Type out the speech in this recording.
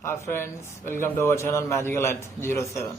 Hi friends, welcome to our channel Magical Earth 07.